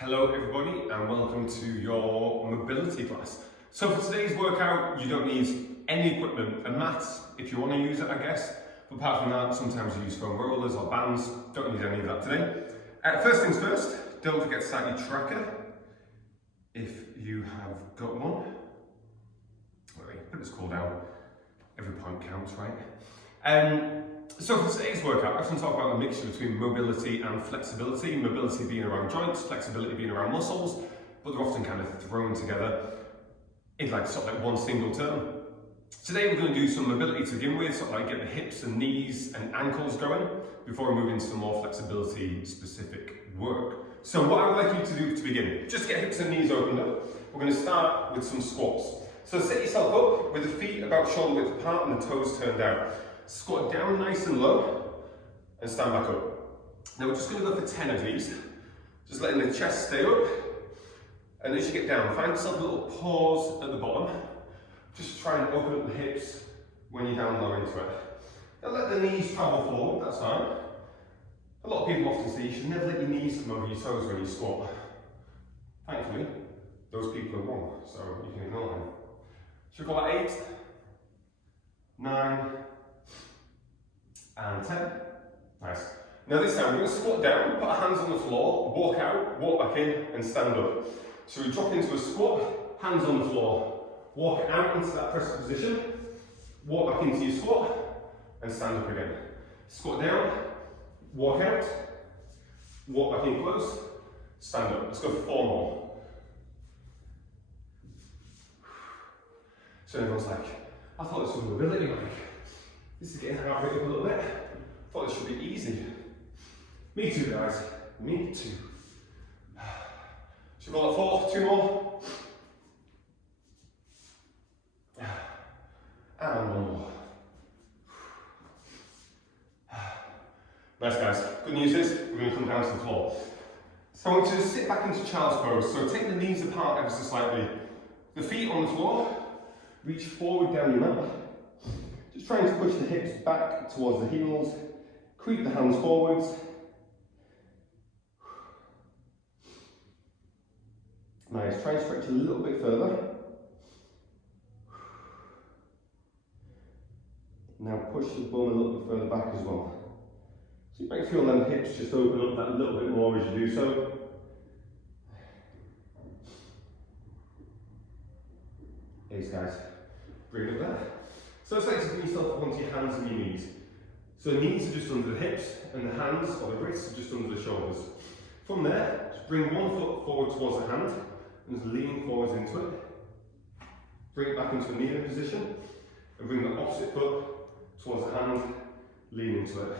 Hello everybody and welcome to your mobility class. So for today's workout you don't need any equipment, a mat if you want to use it I guess, but apart from that sometimes you use foam rollers or bands, don't need any of that today. First things first, don't forget to start your tracker if you have got one. Let me put this call down, every point counts, right? So for today's workout, I often talk about the mixture between mobility and flexibility. Mobility being around joints, flexibility being around muscles, but they're often kind of thrown together in like one single term. Today we're going to do some mobility to begin with, sort of like get the hips and knees and ankles going before we move into some more flexibility specific work. So what I would like you to do to begin, just get hips and knees opened up. We're going to start with some squats. So set yourself up with the feet about shoulder width apart and the toes turned out. Squat down nice and low and stand back up. Now we're just going to go for 10 of these, just letting the chest stay up, and as you get down, find yourself a little pause at the bottom. Just try and open up the hips when you're down low into it. Now let the knees travel forward, that's fine. A lot of people often say you should never let your knees come over your toes when you squat. Thankfully, those people are wrong, so you can ignore them. Should we go at 8, 9, and 10. Nice. Now this time we're going to squat down, put our hands on the floor, walk out, walk back in and stand up. So we drop into a squat, hands on the floor, walk out into that press position, walk back into your squat and stand up again. Squat down, walk out, walk back in close, stand up. Let's go for 4 more. So everyone's like, I thought this was mobility, like. This is getting heart rate up a little bit. Thought this should be easy. Me too, guys. Me too. Should we go at 4? 2 more. And 1 more. Nice, guys. Good news is we're going to come down to the floor. So I want you to sit back into child's pose. So take the knees apart ever so slightly. The feet on the floor. Reach forward down your mat. Just trying to push the hips back towards the heels, creep the hands forwards. Nice, try and stretch a little bit further. Now push the bum a little bit further back as well. So you might feel them hips just open up that little bit more as you do so. Ace, guys, bring it there. So it's like to bring yourself up onto your hands and your knees. So the knees are just under the hips and the hands or the wrists are just under the shoulders. From there, just bring one foot forward towards the hand and just lean forwards into it. Bring it back into a kneeling position and bring the opposite foot towards the hand, lean into it.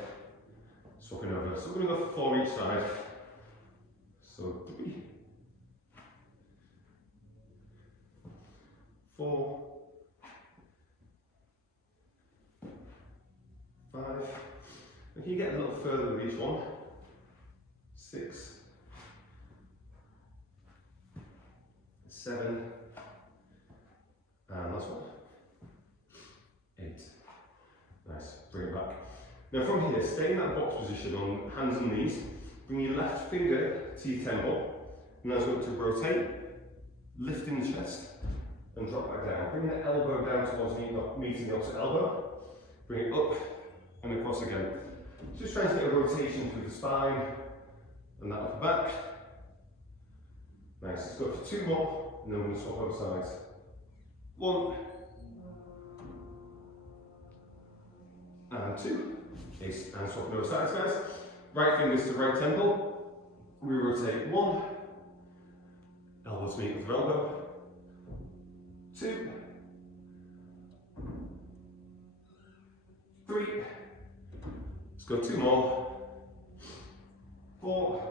Swapping over. So we're going to go for 4 each side. So 3, 4, 5, and can you get a little further with each one? 6, 7, and last one, 8. Nice, bring it back. Now from here, stay in that box position on hands and knees, bring your left finger to your temple, and now it's going to rotate, lifting the chest, and drop back down. Bring the elbow down towards meeting the opposite elbow, bring it up, and across again. Just trying to get a rotation through the spine and that up the back. Nice, let's go for 2 more and then we're going to swap over sides. 1 and 2. Ace, and swapping over sides, guys. Right fingers to right temple. We rotate 1. Elbows meet with elbow. 2. 3. Let's go 2 more. 4.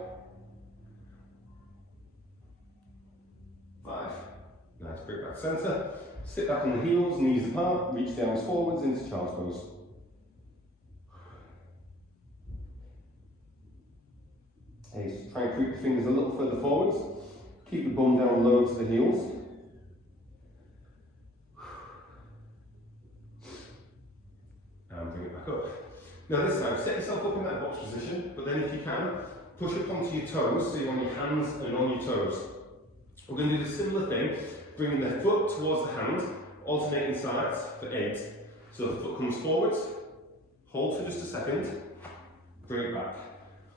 5. Nice, bring it back center. Sit back on the heels, knees apart, reach the arms forwards into child's pose. Okay, so try and creep the fingers a little further forwards. Keep the bum down low to the heels. And bring it back up. Now this time, set yourself up in that box position, but then if you can, push up onto your toes, so you're on your hands and on your toes. We're going to do the similar thing, bringing the foot towards the hand, alternating sides for 8. So the foot comes forwards, hold for just a second, bring it back.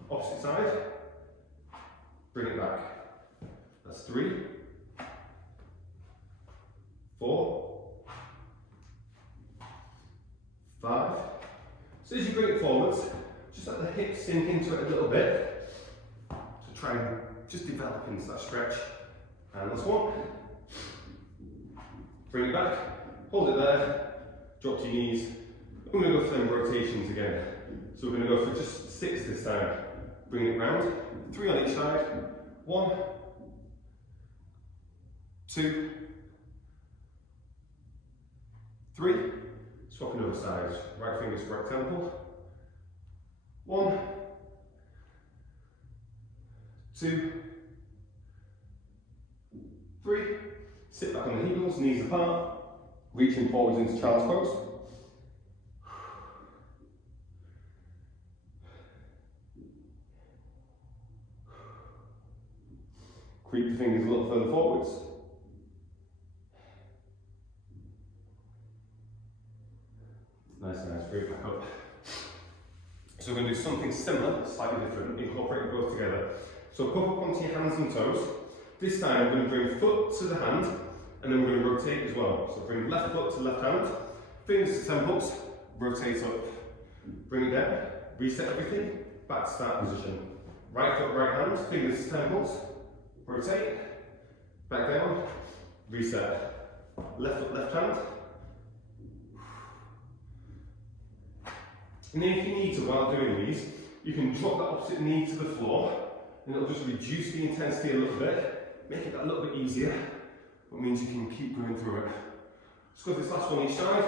Opposite side, bring it back. That's 3, 4, 5. So as you bring it forwards, just let the hips sink into it a little bit. So try and just develop into that stretch. And that's 1. Bring it back, hold it there, drop to your knees. We're going to go for them rotations again. So we're going to go for just 6 this time. Bring it round, 3 on each side. 1, 2, 3. Swapping over sides. Right fingers to right temple. 1, 2, 3. Sit back on the heels, knees apart. Reaching forwards into child's pose. Creep the fingers a little further forwards. Nice, bring it back up. So we're going to do something similar, slightly different, incorporating both together. So pop up onto your hands and toes. This time we're going to bring foot to the hand, and then we're going to rotate as well. So bring left foot to left hand, fingers to temples, rotate up. Bring it down, reset everything, back to start position. Right foot, right hand, fingers to temples, rotate, back down, reset. Left foot, left hand. And then if you need to, while doing these, you can drop that opposite knee to the floor, and it'll just reduce the intensity a little bit, make it a little bit easier, but means you can keep going through it. Let's go for this last one each side.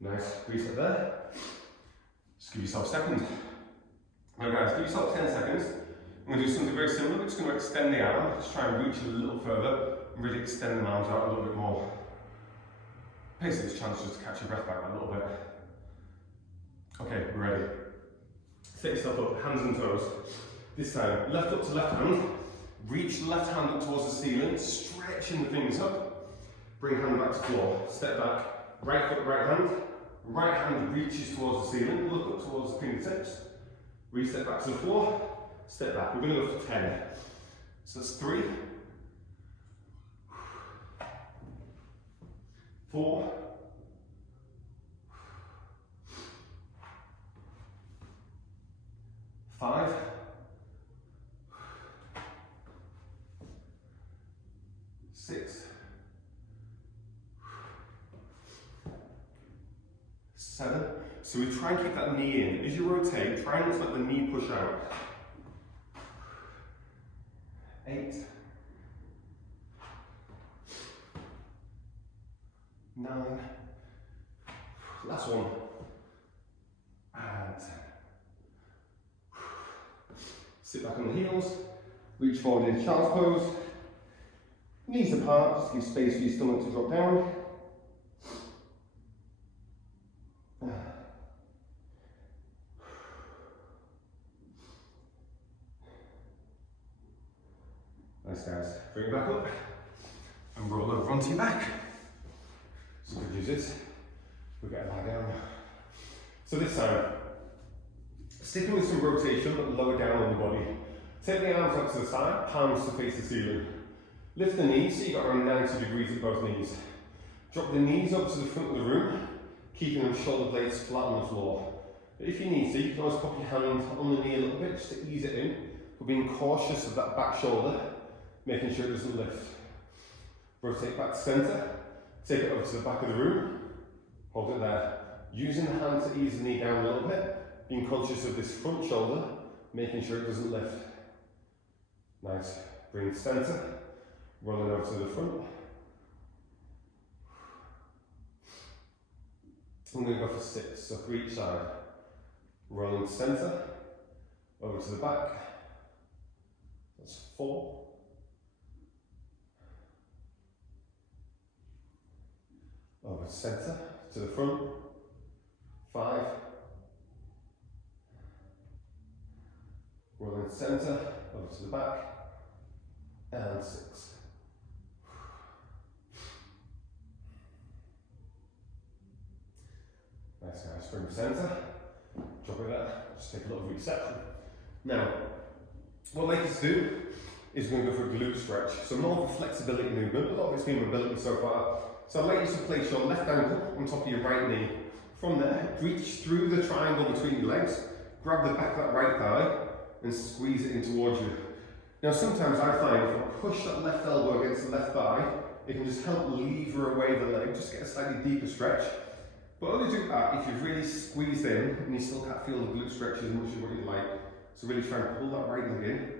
Nice, reset there. Just give yourself a second. Now guys, give yourself 10 seconds. I'm going to do something very similar. We're just going to extend the arm. Let's try and reach a little further and really extend the arms out a little bit more. Basically, this chance just to catch your breath back a little bit. Okay, we're ready. Set yourself up, hands and toes. This time, left up to left hand. Reach the left hand up towards the ceiling, stretching the fingers up. Bring hand back to floor. Step back. Right foot, right hand. Right hand reaches towards the ceiling. Look up towards the fingertips. Reset back to the floor. Step back. We're going to go for 10. So that's 3, 4, 5, 6, 7. So we try and keep that knee in. As you rotate, try and let the knee push out. 8, 9, last one, and sit back on the heels, reach forward into child's pose, knees apart, just give space for your stomach to drop down. Nice guys, bring it back up and roll over onto your back. So good news is, we're getting lie down. So this time, sticking with some rotation but lower down on the body. Take the arms out to the side, palms to face the ceiling. Lift the knees so you've got around 90 degrees at both knees. Drop the knees up to the front of the room, keeping them shoulder blades flat on the floor. But if you need to, you can always pop your hand on the knee a little bit just to ease it in, but being cautious of that back shoulder, making sure it doesn't lift. Rotate back to centre, take it over to the back of the room, hold it there. Using the hand to ease the knee down a little bit, being conscious of this front shoulder, making sure it doesn't lift. Nice. Bring it to centre, rolling over to the front. I'm going to go for 6, so for each side. Rolling to centre, over to the back. That's 4. Over to centre, to the front. 5. to centre, over to the back, and 6. Nice guys, spring to centre, drop it there, just take a little reset. Now, what I'd like you to do is we're going to go for a glute stretch. So more of a flexibility movement, a lot of it's been mobility so far. So I'd like you to place your left ankle on top of your right knee. From there, reach through the triangle between your legs, grab the back of that right thigh and squeeze it in towards you. Now sometimes I find if I push that left elbow against the left thigh, it can just help lever away the leg, just get a slightly deeper stretch. But only do that if you've really squeezed in and you still can't feel the glute stretch as much as what you'd like. So really try and pull that right leg in.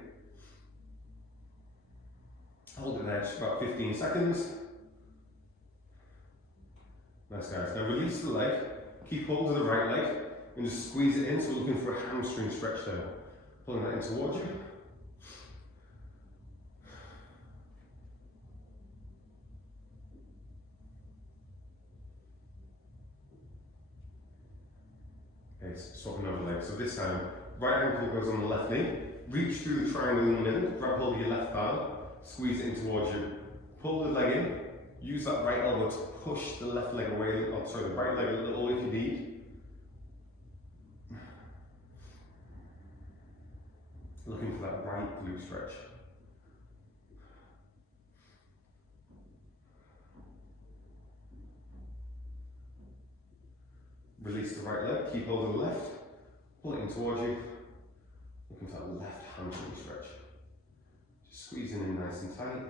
Hold it there just about 15 seconds. Nice guys. Now release the leg, keep hold of the right leg and just squeeze it in, so we're looking for a hamstring stretch there. Pulling that in towards you. Okay, swapping over legs. So this time, right ankle goes on the left knee, reach through the triangle in the middle, grab hold of your left thigh, squeeze it in towards you. Pull the leg in, use that right elbow to push the left leg away, or sorry, the right leg a little if you need. Looking for that right glute stretch. Release the right leg, keep hold of the left, pull it in towards you. Looking for that left hamstring stretch. Just squeezing in nice and tight.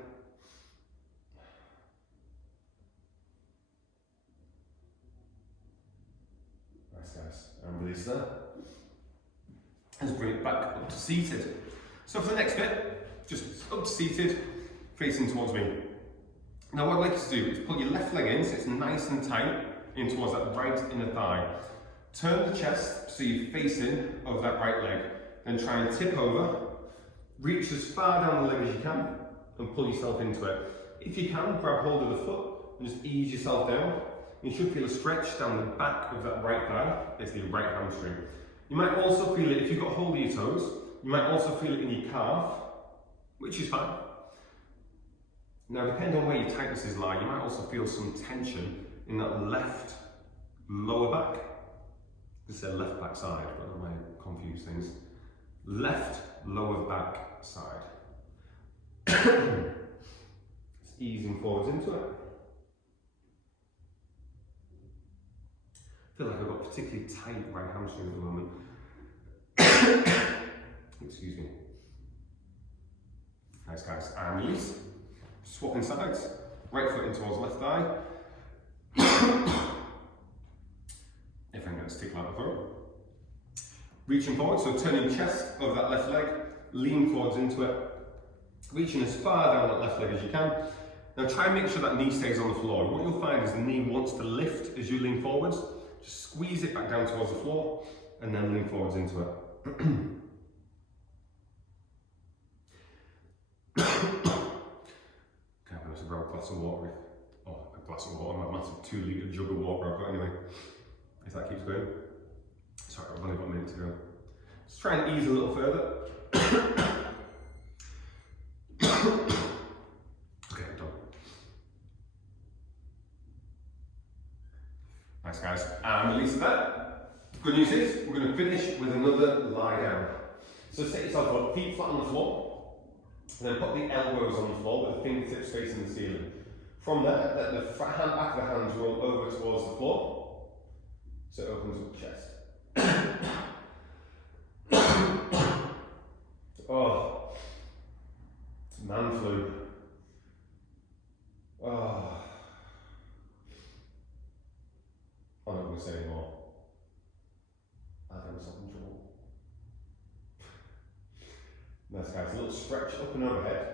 Nice guys, and release there. Let's bring it back up to seated. So for the next bit, just up to seated, facing towards me. Now what I'd like you to do is put your left leg in so it's nice and tight in towards that right inner thigh. Turn the chest so you're facing over that right leg. Then try and tip over, reach as far down the leg as you can and pull yourself into it. If you can, grab hold of the foot and just ease yourself down. You should feel a stretch down the back of that right thigh, basically right hamstring. You might also feel it, if you've got hold of your toes, you might also feel it in your calf, which is fine. Now, depending on where your tightnesses lie, you might also feel some tension in that left lower back. I said left back side, but I might confuse things. Left lower back side. It's easing forwards into it. I feel like I've got particularly tight right hamstring at the moment. Excuse me. Nice guys, and release. Swapping sides. Right foot in towards left thigh. If I'm going to stick like the throat. Reaching forward, so turning chest over that left leg. Lean forwards into it. Reaching as far down that left leg as you can. Now try and make sure that knee stays on the floor. What you'll find is the knee wants to lift as you lean forwards. Just squeeze it back down towards the floor and then lean forwards into it. Can't have a brown glass of water with, a glass of water, my massive 2 litre jug of water I've got anyway. If that keeps going. Sorry, I've only got a minute to go. Just try and ease a little further. Okay, I'm done. Nice guys, and release that. Good news is, we're going to finish with another lie down. So set yourself up, feet flat on the floor, and then put the elbows on the floor with the fingertips facing the ceiling. From there, let the back of the hands roll over towards the floor, so it opens up the chest. Oh, man flu. Oh. I'm not going to say anymore. I think myself in trouble. Nice guys, a little stretch up and overhead.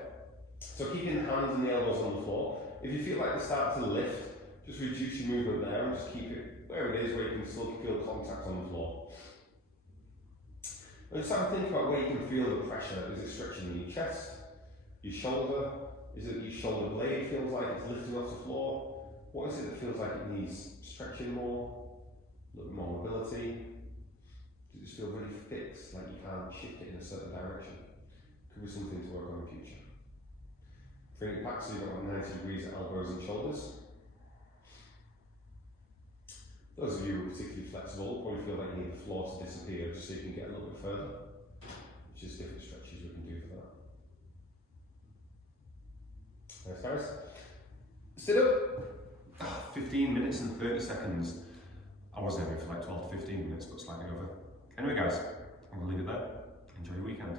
So keeping the hands and the elbows on the floor. If you feel like they start to lift, just reduce your movement there and just keep it where it is, where you can still feel contact on the floor. And just have to think about where you can feel the pressure. Is it stretching in your chest, your shoulder? Is it your shoulder blade feels like it's lifting off the floor? What is it that feels like it needs stretching more? A little bit more mobility? Does it just feel really fixed, like you can't shift it in a certain direction? Could be something to work on in the future. Bring it back so you've got 90 degrees at elbows and shoulders. Those of you who are particularly flexible probably feel like you need the floor to disappear just so you can get a little bit further. Just different stretches we can do for that. Nice, guys. Sit up. 15 minutes and 30 seconds. I was aiming for like 12 to 15 minutes, but slightly over. Anyway, guys, I'm going to leave it there. Enjoy your weekend.